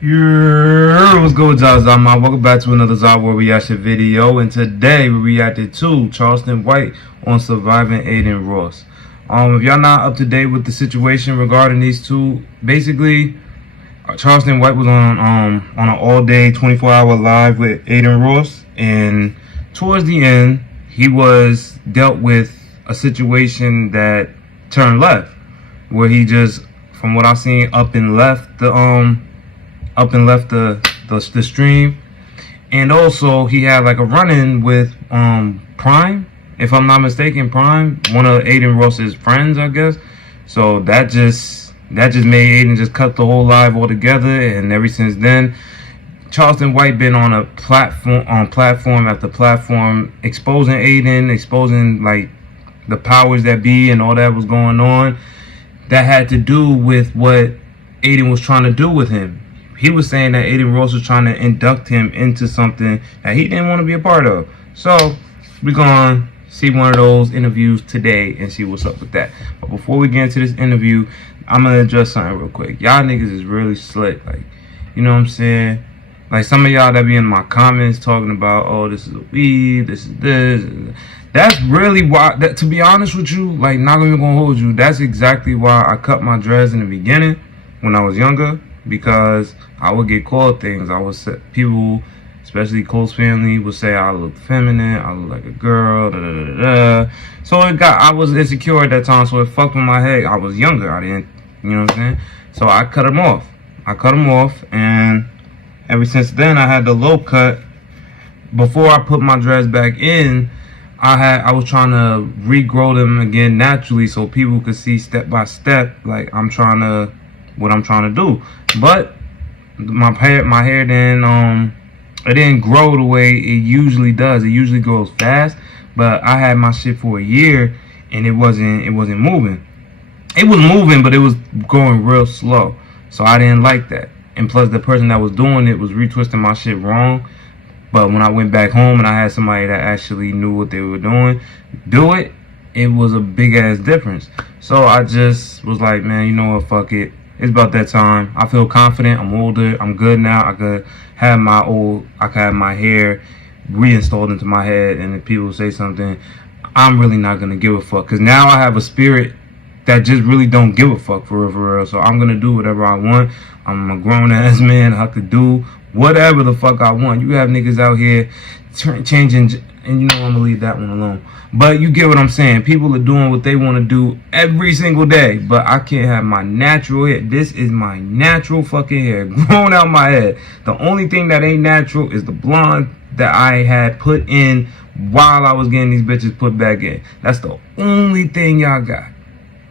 Yeah, what's good, y'all? Welcome back to another zahier reaction video, and today we reacted to Charleston White on surviving Adin Ross. If y'all not up to date with the situation regarding these two, basically, Charleston White was on an all-day, 24-hour live with Adin Ross, and towards the end, he was dealt with a situation that turned left, where he just, from what I've seen, up and left the stream. And also he had like a run-in with Prime, if I'm not mistaken. Prime, one of Adin Ross's friends, I guess. So that just made Adin just cut the whole live altogether. And ever since then, Charleston White been on a platform after platform, exposing Adin, exposing like the powers that be and all that was going on that had to do with what Adin was trying to do with him. He was saying that Adin Ross was trying to induct him into something that he didn't want to be a part of. So we're going to see one of those interviews today and see what's up with that. But before we get into this interview, I'm going to address something real quick. Y'all niggas is really slick. Like, you know what I'm saying? Like some of y'all that be in my comments talking about, oh, this is a weed, this is this. That's really why, to be honest with you, like, not even going to hold you, that's exactly why I cut my dreads in the beginning when I was younger. Because I would get called things. I would say, people, especially close family, would say I look feminine, I look like a girl, da da da da. So I was insecure at that time, so it fucked with my head. I was younger, I didn't, you know what I'm saying? So I cut them off. And ever since then, I had the low cut. Before I put my dreads back in, I was trying to regrow them again naturally, so people could see step by step, like what I'm trying to do. But my hair then it didn't grow the way it usually does. It usually grows fast, but I had my shit for a year and it wasn't moving. It was moving, but it was going real slow. So I didn't like that. And plus the person that was doing it was retwisting my shit wrong. But when I went back home and I had somebody that actually knew what they were doing it was a big ass difference. So I just was like, man, you know what, fuck it. It's about that time. I feel confident. I'm older. I'm good now. I could have my hair reinstalled into my head, and if people say something, I'm really not gonna give a fuck. Cause now I have a spirit that just really don't give a fuck, for real, for real. So I'm gonna do whatever I want. I'm a grown ass man. I could do whatever the fuck I want. You have niggas out here changing, and you know I'm gonna leave that one alone. But you get what I'm saying. People are doing what they want to do every single day. But I can't have my natural hair. This is my natural fucking hair growing out my head. The only thing that ain't natural is the blonde that I had put in while I was getting these bitches put back in. That's the only thing y'all got.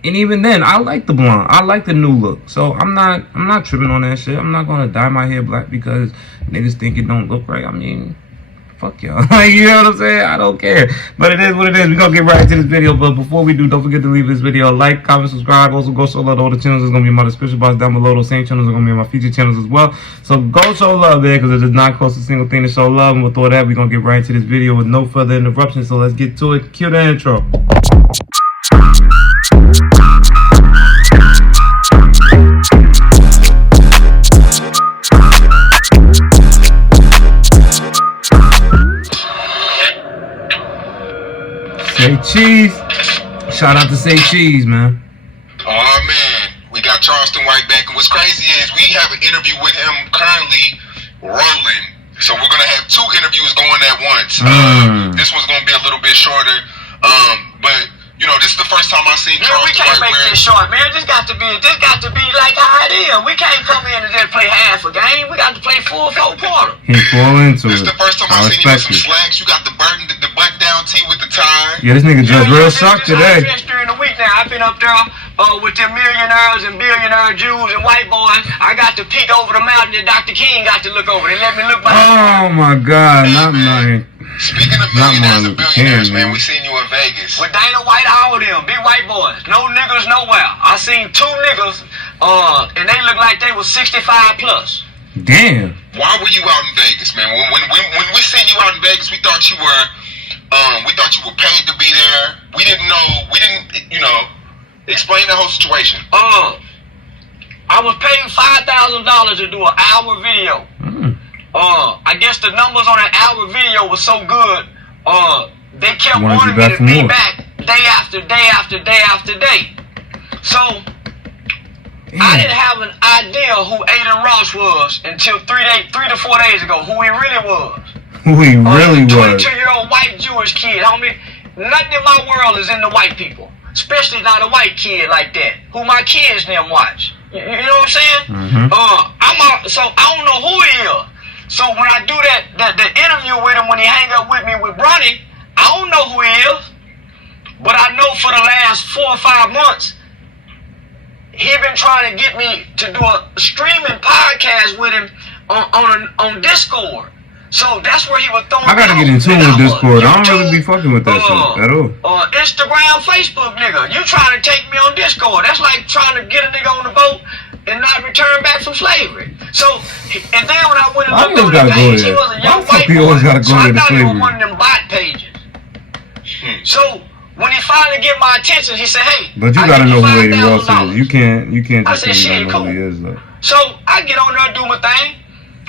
And even then, I like the blonde. I like the new look. So I'm not tripping on that shit. I'm not gonna dye my hair black because niggas think it don't look right. I mean, fuck y'all. Like, you know what I'm saying? I don't care. But it is what it is. We're gonna get right into this video. But before we do, don't forget to leave this video a like, comment, subscribe. Also, go show love to all the channels. It's gonna be in my description box down below. Those same channels are gonna be in my future channels as well. So go show love there, because it does not cost a single thing to show love. And with all that, we're gonna get right into this video with no further interruption. So let's get to it. Cue the intro. Say cheese. Shout out to Say Cheese, man. Oh man, we got Charleston White back, and what's crazy is we have an interview with him currently rolling. So we're gonna have two interviews going at once. This one's gonna be a little bit shorter, but you know, this is the first time I've seen Charleston White. We can't make this short, man. This got to be like how it is. We can't come in and just play half a game. We got to play full quarter. He fall into it. This is the first time I've seen you with some slacks. You got the button down tee with the tie. Yeah, this nigga dressed real shocked today. During the week now, I've been up there with them millionaires and billionaire Jews and white boys. I got to peek over the mountain that Dr. King got to look over. They let me look behind. Oh my God, not mine. Speaking of millionaires and billionaires, man, we seen you in Vegas. With Dana White, all of them, big white boys. No niggas nowhere. I seen two niggas, and they look like they was 65 plus. Damn. Why were you out in Vegas, man? When we seen you out in Vegas, we thought you were paid to be there. We didn't know, you know, explain the whole situation. I was paid $5,000 to do an hour video. I guess the numbers on an hour video was so good. They kept wanting me to be back day after day after day after day. So I didn't have an idea who Adin Ross was until 3 to 4 days ago. Who he really was. Who he really was. 22-year-old white Jewish kid, homie. Nothing in my world is in the white people, especially not a white kid like that. Who my kids them watch. You know what I'm saying? So I don't know who he is. So when I do the interview with him, when he hang up with me with Bronny, I don't know who he is. But I know for the last 4 or 5 months, he been trying to get me to do a streaming podcast with him on Discord. So that's where he was throwing. I gotta get in tune with Discord. I don't really be fucking with that shit at all. Instagram, Facebook, nigga. You trying to take me on Discord? That's like trying to get a nigga on the boat and not return back from slavery. So, and then when I went and looked on the page, he was a young white boy. So I thought he was one of them bot pages. So when he finally get my attention, he said, "Hey, but you gotta know who Adin Ross is. You can't just say you don't know who he is though." So I get on there and do my thing,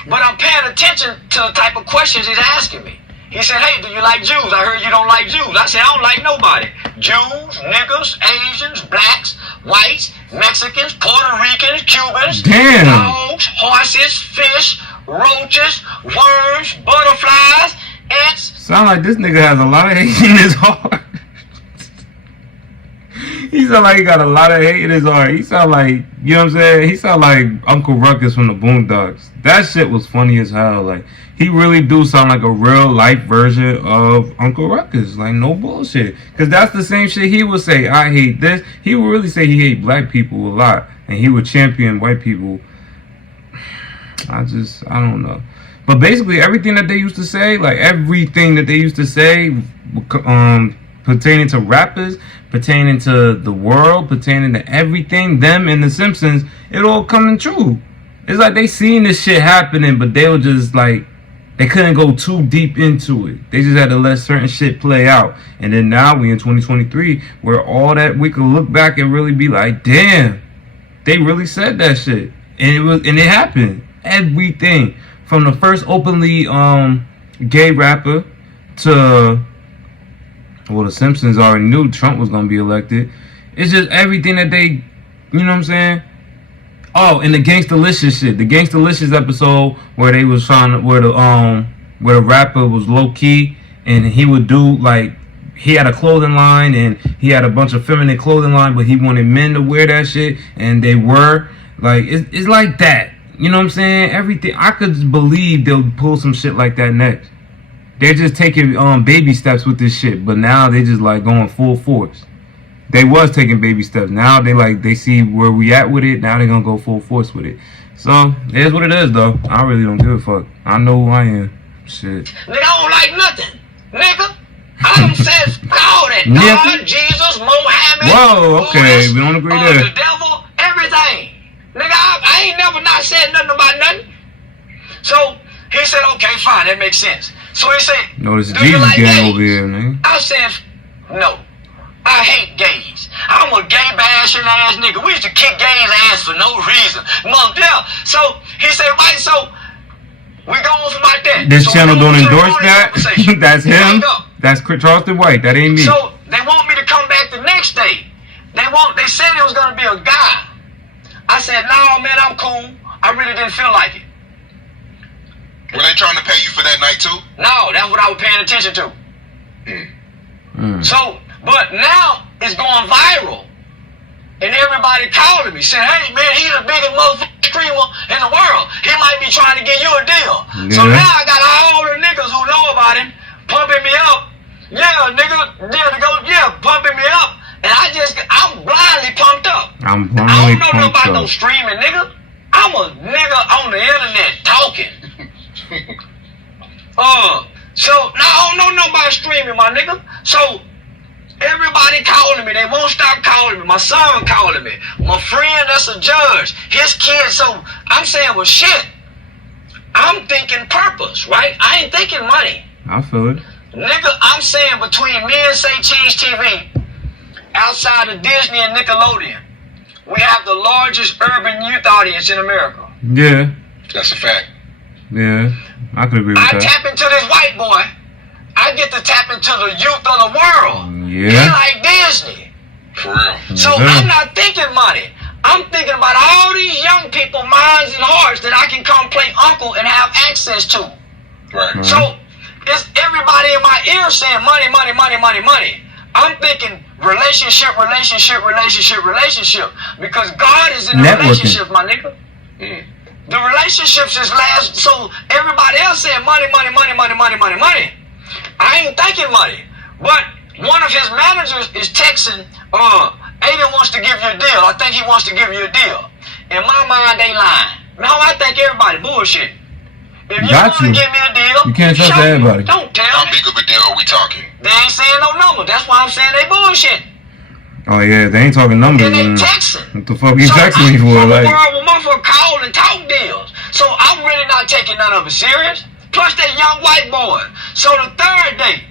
but I'm paying attention to the type of questions he's asking me. He said, "Hey, do you like Jews? I heard you don't like Jews." I said, "I don't like nobody. Jews, niggas, Asians, blacks, whites, Mexicans, Puerto Ricans, Cubans, dogs, horses, fish, roaches, worms, butterflies, ants." Sound like this nigga has a lot of hate in his heart. He sound like he got a lot of hate in his heart. He sound like, you know what I'm saying? He sound like Uncle Ruckus from the Boondocks. That shit was funny as hell. Like, he really do sound like a real life version of Uncle Ruckus. Like, no bullshit. Because that's the same shit he would say. I hate this. He would really say he hate black people a lot. And he would champion white people. I don't know. But basically, everything that they used to say, like, everything that they used to say, pertaining to rappers, pertaining to the world, pertaining to everything, them and the Simpsons, it all coming true. It's like they seen this shit happening, but they were just like, they couldn't go too deep into it. They just had to let certain shit play out. And then now we in 2023, where all that we could look back and really be like, damn, they really said that shit. And it happened. Everything. From the first openly gay rapper to, well, the Simpsons already knew Trump was gonna be elected. It's just everything that they, you know what I'm saying? Oh, and the Gangstalicious shit. The Gangstalicious episode where they was trying to, where the rapper was low key and he would do like, he had a clothing line and he had a bunch of feminine clothing line, but he wanted men to wear that shit and they were like, it's like that. You know what I'm saying? Everything. I could believe they'll pull some shit like that next. They're just taking baby steps with this shit, but now they just like going full force. They was taking baby steps. Now they see where we at with it. Now they gonna go full force with it. So it is what it is, though. I really don't give a fuck. I know who I am. Shit. Nigga, I don't like nothing. Nigga, I done said all that. God, Jesus, Mohammed. Whoa, okay, we don't agree there. The devil, everything. Nigga, I ain't never not said nothing about nothing. So he said, okay, fine, that makes sense. So he said, notice do you like gang gays? Over here, nigga. I said, no. I hate gays. I'm a gay bashing ass nigga. We used to kick gays ass for no reason. So he said, right, so we going from like that. This so channel don't endorse that. That's him. That's Charleston White. That ain't me. So they want me to come back the next day. They said it was gonna be a guy. I said, no, man, I'm cool. I really didn't feel like it. Were they trying to pay you for that night too? No, that's what I was paying attention to. So, but now it's going viral. And everybody calling me, saying, hey, man, he's the biggest motherfucking streamer in the world. He might be trying to get you a deal. Yeah. So now I got all the niggas who know about him pumping me up. Yeah, nigga, pumping me up. And I'm blindly pumped up. I don't know nothing about no streaming, nigga. I'm a nigga on the internet talking. So now I don't know nothing about streaming, my nigga. So everybody calling me. They won't stop calling me. My son calling me. My friend that's a judge. His kid. So I'm saying, well, shit. I'm thinking purpose, right? I ain't thinking money. I feel it. Nigga, I'm saying between me and Say Cheese TV, outside of Disney and Nickelodeon, we have the largest urban youth audience in America. Yeah. That's a fact. Yeah. I could agree with I that. tap into this white boy. I get to tap into the youth of the world. Yeah. They like Disney. For real. So I'm not thinking money. I'm thinking about all these young people, minds and hearts that I can come play uncle and have access to. Right. So it's everybody in my ear saying money, money, money, money, money. I'm thinking relationship, relationship, relationship, relationship. Because God is in the relationship, my nigga. The relationships is last. So everybody else saying money, money, money, money, money, money, money. I ain't thinking money. But one of his managers is texting, Adin wants to give you a deal. I think he wants to give you a deal. In my mind, they lying. Now I think everybody bullshit. If you want to give me a deal, you can't trust everybody. Don't tell How me. big of a deal are we talking? They ain't saying no number. That's why I'm saying they bullshit. Oh yeah, they ain't talking numbers. And they Man. texting. What the fuck you So texting me for? I'm Like, from a world where motherfuckers call and talk deals. So I'm really not taking none of it serious. Plus that young white boy. So the third day,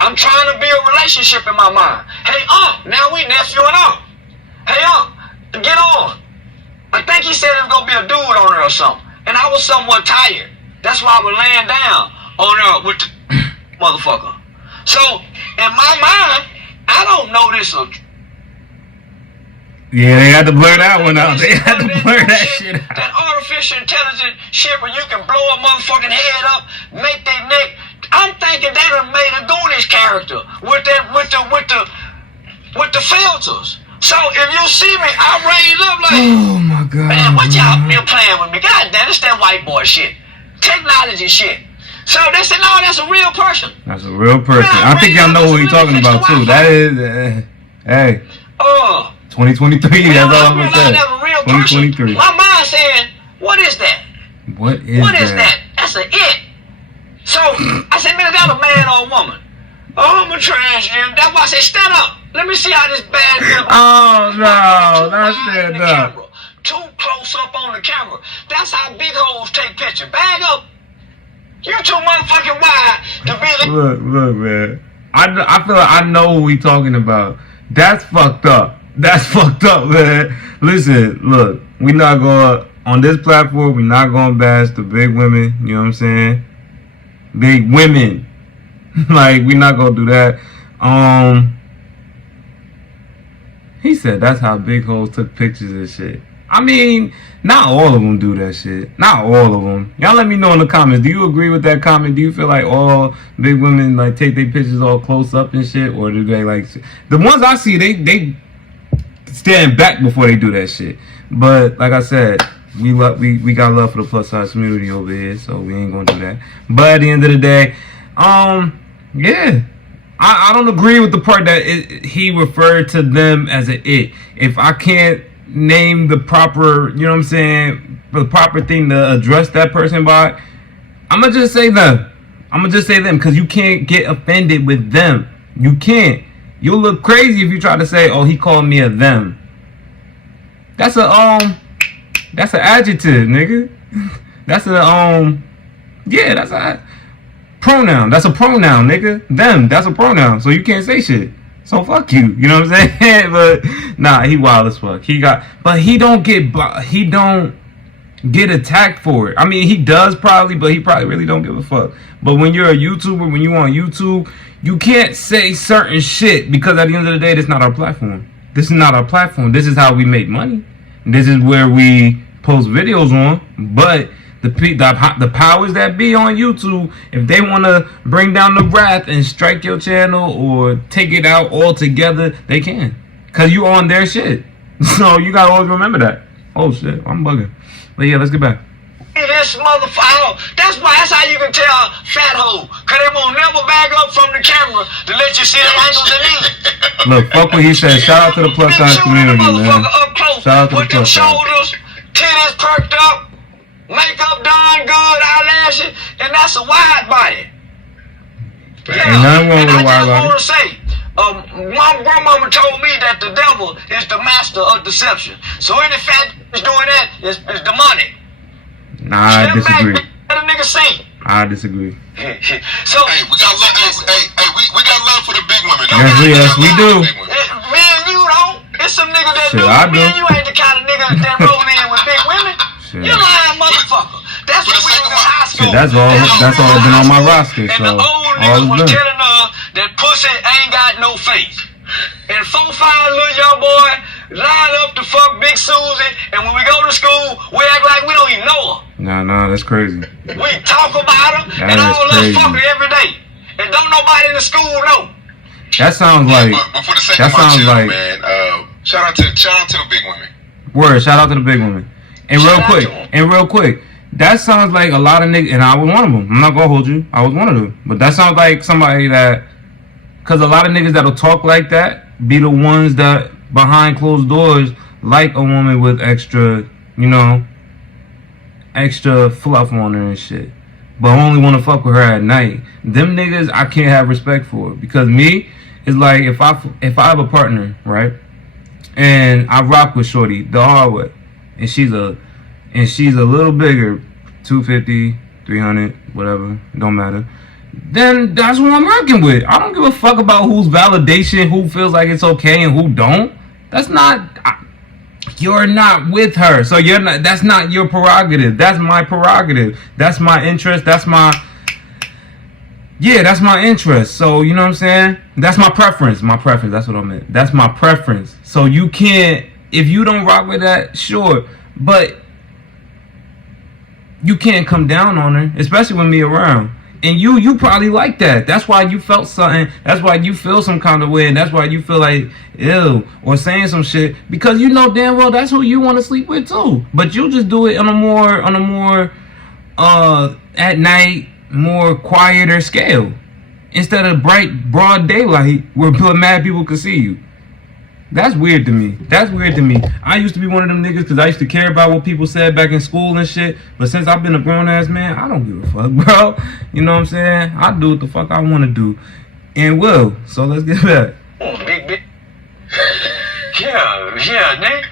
I'm trying to build a relationship in my mind. Hey, now we nephew and aunt. Hey, get on. I think he said there was gonna be a dude on there or something. And I was somewhat tired. That's why I was laying down on there with the motherfucker. So, in my mind, I don't know this. yeah, they had to blur that one out. They had to blur that shit out. That artificial intelligence shit where you can blow a motherfucking head up, make their neck. I'm thinking they done made a Goonies character with the filters. So if you see me, I raise up like, Oh my god. man, what y'all been playing with me? God damn, it's that white boy shit. Technology shit. So they said, no, that's a real person. That's a real person. I think y'all know what you're talking about too. That is, hey, 2023. That's all I'm gonna say. 2023. My mind saying, what is that? What is that? That's a it. So I said, man, is that a man or a woman? Oh, I'm a transgender. That's why I said, stand up. Let me see how this bad girl. Oh no, not stand up. Too close up on the camera. That's how big hoes take pictures. Bag up. You too motherfucking wide to be the. Look, man. I feel like I know what we talking about. That's fucked up. That's fucked up, man. Listen, look, we not going on this platform. We not going to bash the big women. You know what I'm saying? Big women. Like, we not going to do that. He said that's how big hoes took pictures and shit. I mean, not all of them do that shit. Not all of them. Y'all let me know in the comments. Do you agree with that comment? Do you feel like all big women like take their pictures all close up and shit, or do they like the ones I see? They stand back before they do that shit. But like I said, we got love for the plus size community over here, so we ain't gonna do that. But at the end of the day, yeah. I don't agree with the part that he referred to them as an it. If I can't name the proper, you know what I'm saying, the proper thing to address that person by, I'm going to just say them. I'm going to just say them because you can't get offended with them. You can't. You'll look crazy if you try to say, oh, he called me a them. That's an adjective, nigga. That's a, yeah, that's a pronoun. That's a pronoun, nigga. Them, that's a pronoun. So you can't say shit. So fuck you. You know what I'm saying? But nah, he wild as fuck. He don't get attacked for it. I mean, he does probably, but he probably really don't give a fuck. But when you're a YouTuber, when you on YouTube, you can't say certain shit because at the end of the day, this is not our platform. This is not our platform. This is how we make money. This is where we post videos on. But the powers that be on YouTube, if they want to bring down the wrath and strike your channel or take it out altogether, they can. Because you on their shit. So you got to always remember that. Oh, shit. I'm bugging. But yeah, let's get back. This motherfucker. That's how you can tell fat hoe. Because they won't never back up from the camera to let you see the angles they need. Look, fuck what he said. Shout out to the plus size community, man. Up close, Shout out to the with them plus size. shoulders, titties perked up. Makeup done good, eyelashes, and that's a wide body. Yeah. Ain't nothing wrong And with a I wide just body. want to say, my grandmama told me that the devil is the master of deception. So any fat is doing that is demonic. Nah, I disagree. Let a nigga sing. I disagree. So Hey, we got love. Hey, we got love for the big women. Yes, we do. me and you don't. There's some niggas that Shit, do. I do. Man, you ain't the kind of nigga that roll in with big women. Shit. You lying motherfucker. That's what we was in high school. Shit, that's all been on my roster. And So the old all niggas was is good. telling us that pussy ain't got no face. And 4, 5 little young boy line up to fuck Big Susie, and when we go to school, we act like we don't even know her. Nah, that's crazy. We talk about her, That and is all us crazy. fuck her every day. And don't nobody in the school know. That sounds like. But for the sake That of my sounds children, like. man, shout out to the big women. Word, shout out to the big women. And real quick, that sounds like a lot of niggas, and I was one of them. I'm not gonna hold you. I was one of them. But that sounds like somebody that, because a lot of niggas that'll talk like that be the ones that behind closed doors like a woman with extra, extra fluff on her and shit, but only want to fuck with her at night. Them niggas I can't have respect for, because me, it's like if I have a partner, right, and I rock with shorty the hard way, and she's a little bigger, 250, 300, whatever, don't matter, then that's who I'm rocking with. I don't give a fuck about who's validation, who feels like it's okay and who don't. That's not, you're not with her, so you're not, that's not your prerogative. That's my prerogative. That's my interest. That's my interest. So you know what I'm saying? That's my preference. That's what I meant. That's my preference. So you can't, if you don't rock with that, sure, but you can't come down on her, especially with me around. And you probably like that. That's why you felt something. That's why you feel some kind of way, and that's why you feel like ew or saying some shit, because you know damn well that's who you want to sleep with too. But you just do it on a more at night, more quieter scale, instead of bright broad daylight where mad people can see you. That's weird to me. I used to be one of them niggas because I used to care about what people said back in school and shit. But since I've been a grown ass man, I don't give a fuck, bro. You know what I'm saying? I do what the fuck I want to do, and will. So let's get back. Big. Yeah, nigga.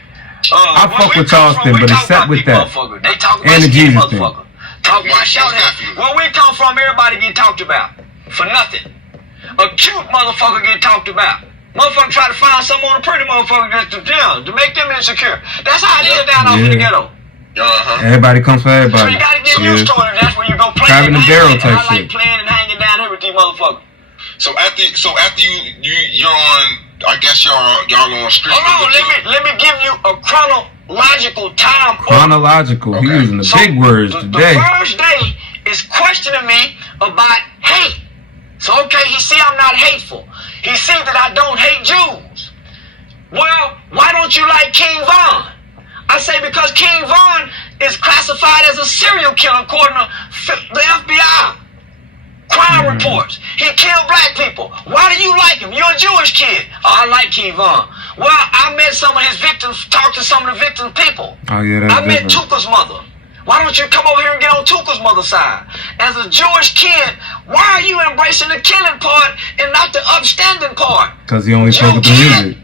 I fuck with Charleston, but except with that. They talk about And the skin, Jesus thing. motherfucker. Talk about shout out. Where we come from, everybody get talked about for nothing. A cute motherfucker get talked about. Motherfucker try to find some on a pretty motherfucker to make them insecure. That's how it is down off in the ghetto. Everybody comes for So everybody. you gotta get used to it, and that's where you go play. Having a barrel type I like shit. playing and hanging down here with these motherfuckers. So after you're on, I guess y'all on street. Hold on, let me give you a chronological time. Chronological. He using the big words today. The first day is questioning me about hate. So okay, he see I'm not hateful. He see that I don't hate Jews. Well, why don't you like King Von? I say because King Von is classified as a serial killer according to the FBI. Crime reports. He killed black people. Why do you like him? You're a Jewish kid. Oh, I like King Von. Well, I met some of his victims, talked to some of the victim people. Oh yeah, that's I met different. Tuka's mother. Why don't you come over here and get on Tuka's mother's side? As a Jewish kid, why are you embracing the killing part and not the upstanding part? Because he only fuck with the music.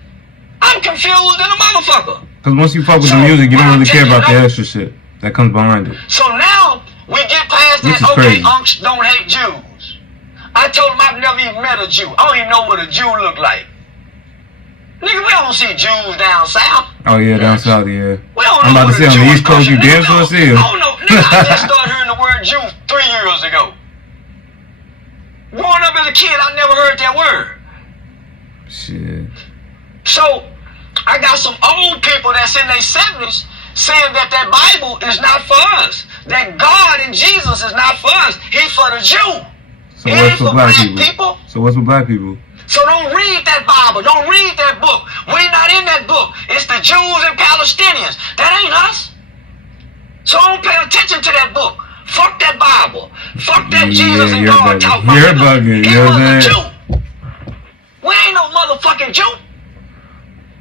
I'm confused in a motherfucker. Because once you fuck with the music, you don't really care about the extra shit that comes behind it. So now we get past Which that, is okay, crazy. unks don't hate Jews. I told him I've never even met a Jew. I don't even know what a Jew look like. Nigga, we don't see Jews down south. Oh yeah, down south, yeah. We don't I'm know about to what say a on the Jew East Coast, you is. damn sure see him. I don't know. Nigga, I just started hearing the word Jew 3 years ago. Growing up as a kid, I never heard that word. Shit. So, I got some old people that's in their 70s saying that Bible is not for us. That God and Jesus is not for us. He's for the Jew. So It what's ain't for for black black people? people. So what's for black people? So don't read that Bible. Don't read that book. We're not in that book. It's the Jews and Palestinians. That ain't us. So don't pay attention to that book. Fuck that Bible. Fuck that Jesus and you're God bugging. talk about. You're bugging, He you know what was I'm a saying? Jew. We ain't no motherfucking Jew.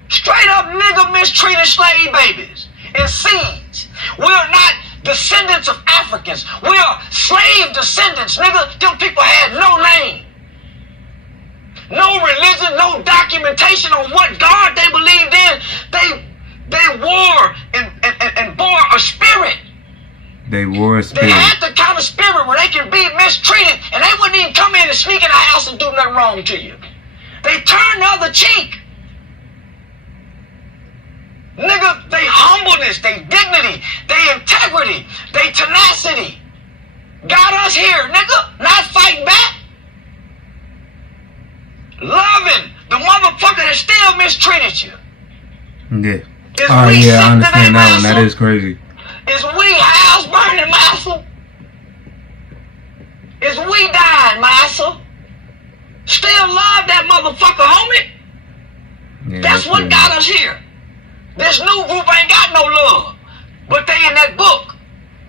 Straight up nigga mistreated slave babies and seeds. We're not descendants of Africans. We are slave descendants, nigga. Them people had no name, no religion, no documentation on what God they believed in. They wore and bore a spirit. They wore a They spirit. had the kind of spirit where they can be mistreated and they wouldn't even come in and sneak in the house and do nothing wrong to you. They turned the other cheek. Nigga, they humbleness, they dignity, they integrity, they tenacity got us here, nigga. Not fighting back. Loving the motherfucker that still mistreated you. Yeah. Is we yeah, I sick today, understand that one. That Master? is crazy. Is we house burning, Master? Is we dying, Master? Still love that motherfucker, homie? Yeah, That's what crazy. got us here. This new group ain't got no love. But they in that book.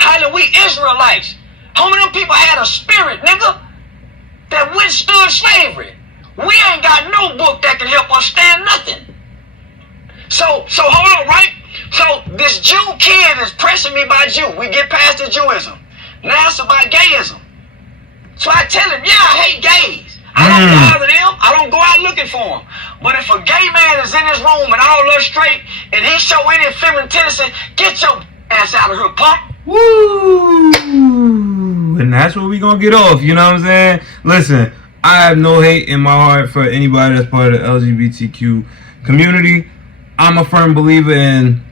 Highly we Israelites. Homie, them people had a spirit, nigga, that withstood slavery. We ain't got no book that can help us stand nothing. So hold on, right? So this Jew kid is pressing me by Jew. We get past the Jewism. Now it's about gayism. So I tell him, yeah, I hate gays. I don't bother them. I don't go out looking for them. But if a gay man is in his room and all us straight and he show any feminine tendency, get your ass out of here, punk. Woo! And that's what we gonna get off, you know what I'm saying? Listen, I have no hate in my heart for anybody that's part of the LGBTQ community. I'm a firm believer in,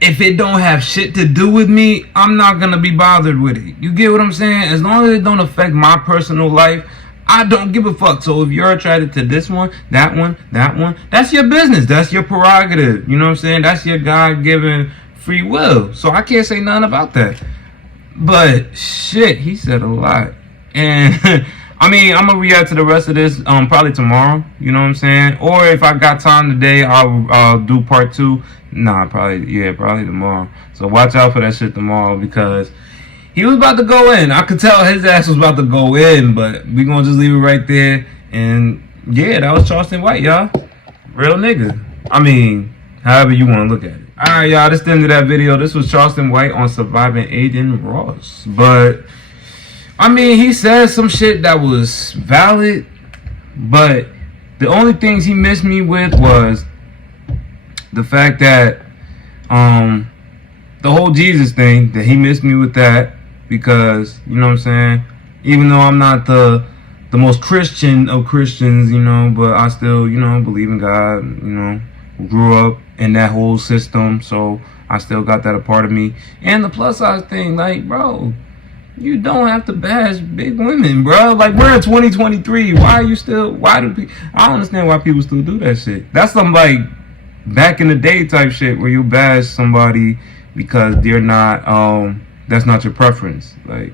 if it don't have shit to do with me, I'm not gonna be bothered with it. You get what I'm saying? As long as it don't affect my personal life, I don't give a fuck. So if you're attracted to this one, that one, that's your business. That's your prerogative. You know what I'm saying? That's your God-given free will. So I can't say nothing about that. But shit, he said a lot. And I mean, I'm gonna react to the rest of this probably tomorrow. You know what I'm saying? Or if I got time today, I'll do part 2. Nah, probably tomorrow. So watch out for that shit tomorrow, because he was about to go in. I could tell his ass was about to go in, but we gonna just leave it right there. And yeah, that was Charleston White, y'all. Real nigga. I mean, however you want to look at it. Alright, y'all, this is the end of that video. This was Charleston White on surviving Adin Ross. But I mean, he said some shit that was valid, but the only things he missed me with was the fact that the whole Jesus thing, that he missed me with that, because, you know what I'm saying, even though I'm not the most Christian of Christians, you know, but I still, you know, believe in God, you know, grew up in that whole system, so I still got that a part of me. And the plus size thing, like, bro, you don't have to bash big women, bro. Like, we're in 2023. Why are you still, I don't understand why people still do that shit. That's some, like, back in the day type shit where you bash somebody because they're not, that's not your preference. Like,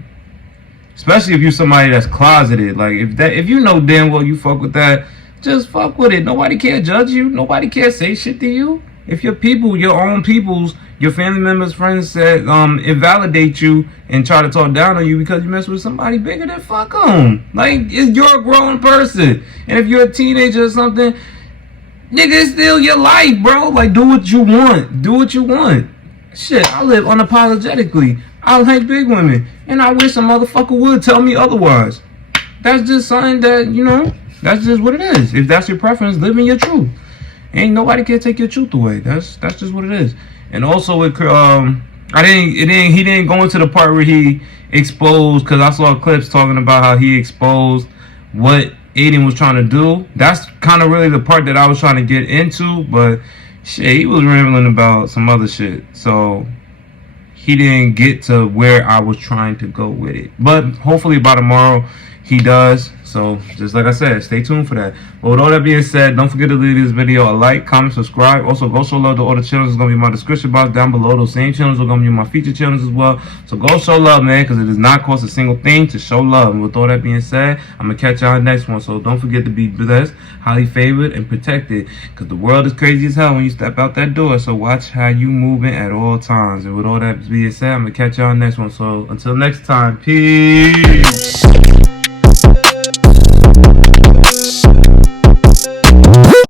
especially if you're somebody that's closeted. Like, if you know damn well you fuck with that, just fuck with it. Nobody can judge you. Nobody can say shit to you. If your people, your own peoples, your family members, friends said invalidate you and try to talk down on you because you mess with somebody bigger, than fuck them. Like, you're a grown person. And if you're a teenager or something, nigga, it's still your life, bro. Like, do what you want. Do what you want. Shit, I live unapologetically. I like big women. And I wish some motherfucker would tell me otherwise. That's just something that, you know, that's just what it is. If that's your preference, live in your truth. Ain't nobody can take your truth away. That's just what it is. And also, he didn't go into the part where he exposed, because I saw clips talking about how he exposed what Adin was trying to do. That's kind of really the part that I was trying to get into, but shit, he was rambling about some other shit. So he didn't get to where I was trying to go with it. But hopefully by tomorrow he does. So just like I said, stay tuned for that. But with all that being said, don't forget to leave this video a like, comment, subscribe. Also, go show love to all the channels. It's going to be in my description box down below. Those same channels are going to be my feature channels as well. So go show love, man, because it does not cost a single thing to show love. And with all that being said, I'm going to catch y'all in the next one. So don't forget to be blessed, highly favored, and protected, because the world is crazy as hell when you step out that door. So watch how you moving at all times. And with all that being said, I'm going to catch y'all in the next one. So until next time, peace.